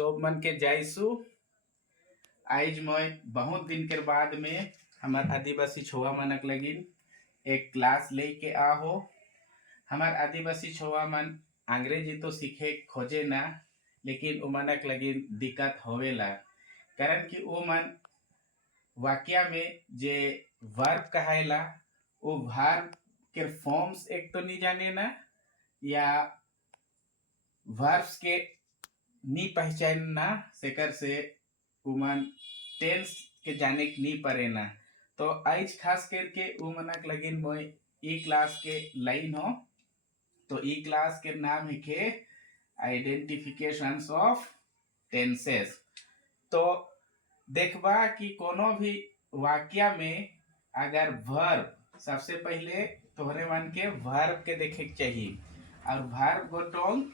सब मन के जाइसु आज मैं बहुत दिन के बाद में हमार आदिवासी छुआ मनक लगिन एक क्लास लेके आहो। हमार आदिवासी छुआ मन अंग्रेजी तो सीखे खोजे ना, लेकिन उमनक लगिन दिक्कत होवेला। कारण कि वो मन वाक्य में जे वर्ब कहेला वो वर्ब के फॉर्म्स एक तो नहीं जाने ना, या वर्ब्स के नी पहचानना सेकर से उमन टेंस के जाने के नी परे ना। तो आज खास करके उमनक लगिन मोय ई क्लास के लाइन हो। तो ई क्लास के नाम है के आइडेंटिफिकेशंस ऑफ टेंसेस। तो देखबा कि कोनो भी वाक्य में अगर वर्ब सबसे पहले तोहरे मन के वर्ब के देखे के चाहिए। और वर्ब गोटोंग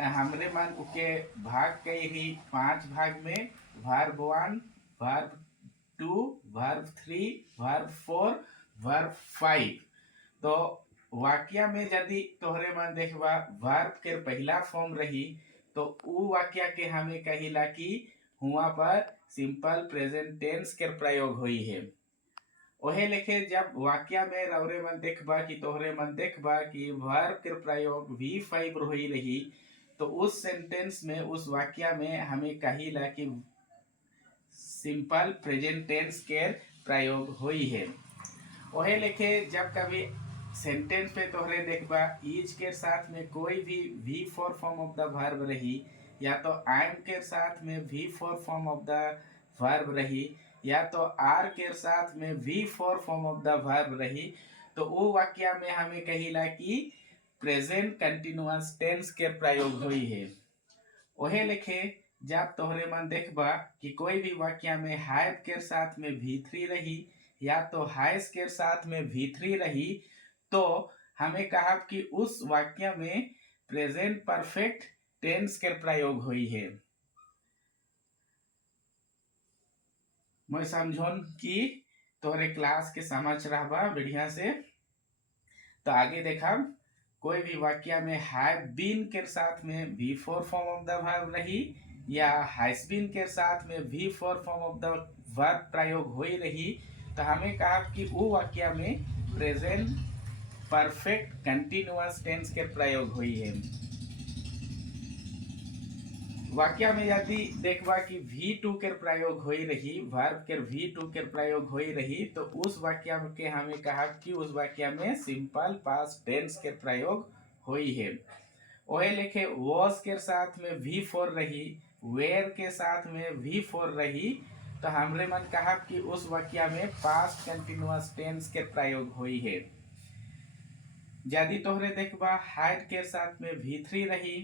हमरे मन के भाग के ही 5 भाग में verb 1, verb 2, verb 3, verb 4, verb 5। तो वाक्य में यदि तोहरे मन देखबा वर्ब के पहला फॉर्म रही तो उ वाक्य के हमें कहिला कि हुआ पर सिंपल प्रेजेंट टेंस के प्रयोग हुई है। ओहे लेखे जब वाक्य में रौरे मन देखबा कि तोहरे मन देखबा कि वर्ब के प्रयोग V5 हुई रही, तो उस सेंटेंस में उस वाक्य में हमें कहिला कि सिंपल प्रेजेंट टेंस के प्रयोग हुई है। ओहे लेखे जब कभी सेंटेंस पे तोहरे देखबा इज के साथ में कोई भी V4 form of the verb रही, या तो एम के साथ में V4 form of the verb रही, या तो आर के साथ में V4 form of the verb रही, तो वो वाक्य में हमें कहिला कि प्रेजेंट कंटिन्यूअस टेंस के प्रयोग हुई है। ओहे लेखे जब तोहरे मन देखबा कि कोई भी वाक्य में हैव के साथ में V3 रही, या तो हैज के साथ में V3 रही, तो हमें कहा कि उस वाक्य में प्रेजेंट परफेक्ट टेंस के प्रयोग हुई है। मैं समझोन कि तोहरे क्लास के समझ रहबा बढ़िया से। तो आगे देखा कोई भी वाक्य में हैव बीन के साथ में V4 form of the verb रही, या हैज बीन के साथ में V4 form of the verb प्रयोग हुई रही, तो हमें कहा कि वो वाक्य में प्रेजेंट परफेक्ट कंटिन्यूअस टेंस के प्रयोग हुई है। वाक्य में यदि देखबा कि V2 के प्रयोग हुई रही, वर्ब के V2 के प्रयोग हुई रही, तो उस वाक्य के हमें कहा कि उस वाक्य में सिंपल पास्ट टेंस के प्रयोग हुई है। वही लिखे वॉज के साथ में V4 रही, वेयर के साथ में V4 रही, तो हमरे मन कहा कि उस वाक्य में पास्ट कंटिन्यूअस टेंस के प्रयोग हुई है। यदि तोहरे देखबा हैड के साथ में V3 रही,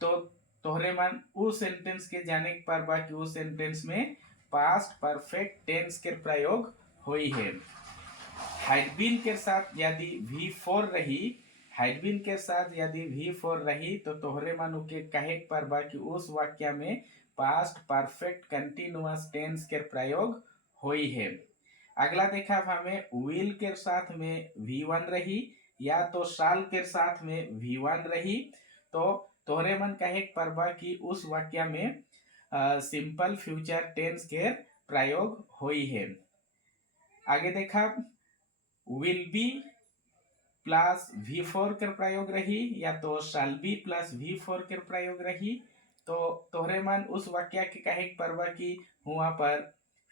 तो तोहरे मन उस सेंटेंस के जाने के परबा कि उस सेंटेंस में पास्ट परफेक्ट टेंस के प्रयोग हुई है। हैड बीन के साथ यदि V4 रही, हैड बीन के साथ यदि V4 रही, तो तोहरे मन के कहे के परबा कि उस वाक्य में पास्ट परफेक्ट कंटिन्यूअस टेंस के प्रयोग हुई है। अगला देखा हमें विल के साथ में V1 रही, या तो शाल के साथ में V1 रही, तो तोहरे मन कहे परबा कि उस वाक्य में सिंपल फ्यूचर टेंस के प्रयोग हुई है। आगे देखा विल बी प्लस V4 के प्रयोग रही, या तो शाल बी प्लस V4 के प्रयोग रही, तो तोहरे मन उस वाक्य के कहे परबा कि वहां पर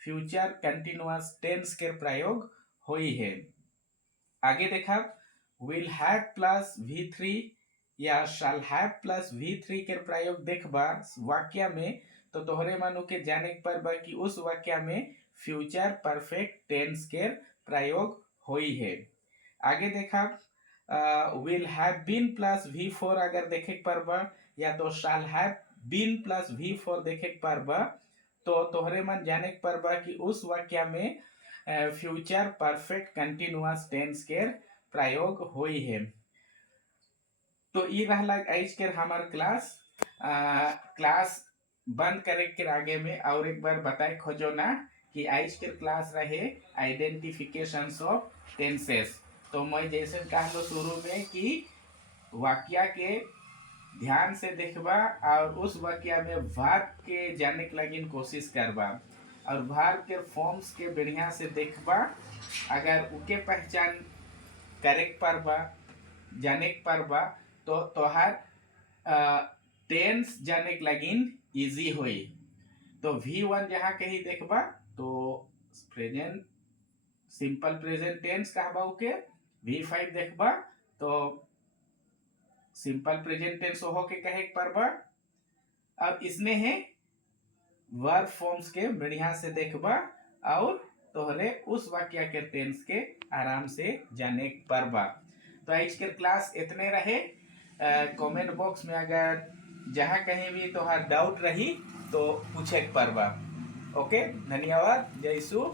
फ्यूचर कंटिन्यूअस टेंस के प्रयोग हुई है। आगे देखा विल हैव प्लस V3 या शाल हैव प्लस V3 के प्रयोग देखबा वाक्य में, तो तोहरे मन के जाने परबा कि उस वाक्य में फ्यूचर परफेक्ट टेंस के प्रयोग हुई है। आगे देखा will have been plus V4 अगर देखे परबा, या तो शाल हैव बीन प्लस V4 देखे परबा, तो तोहरे मन जाने परबा कि उस वाक्य में फ्यूचर परफेक्ट कंटिन्यूअस टेंस के प्रयोग हुई है। तो ये रहला आज के हमार क्लास बंद करे के आगे में और एक बार बताए खोजो ना कि आज के क्लास रहे आइडेंटिफिकेशंस ऑफ टेंसेस। तो मैं जैसे कहा शुरू में कि वाक्य के ध्यान से देखबा और उस वाक्य में वर्ब के जाने के लगी कोशिश करबा और वर्ब के फॉर्म्स के बढ़िया से देखबा। अगर उके पहचान करेक्ट पारबा जाने के पारबा तो तोहार टेंस जाने के लगिन इजी होई। तो V1 जहाँ कहीं देखबा तो प्रेजेंट सिंपल प्रेजेंट टेंस कहबा उके। V5 देखबा तो सिंपल प्रेजेंट टेंस हो के कहे परबा। अब इसमें है वर्ब फॉर्म्स के बढ़िया से देखबा और तोहरे उस वाक्य के टेंस के आराम से जाने परबा। तो आज के क्लास इतने रहे। कमेंट बॉक्स में अगर जहाँ कहीं भी तोहार डाउट रही तो पूछे परबा। ओके, धन्यवाद। जय सु।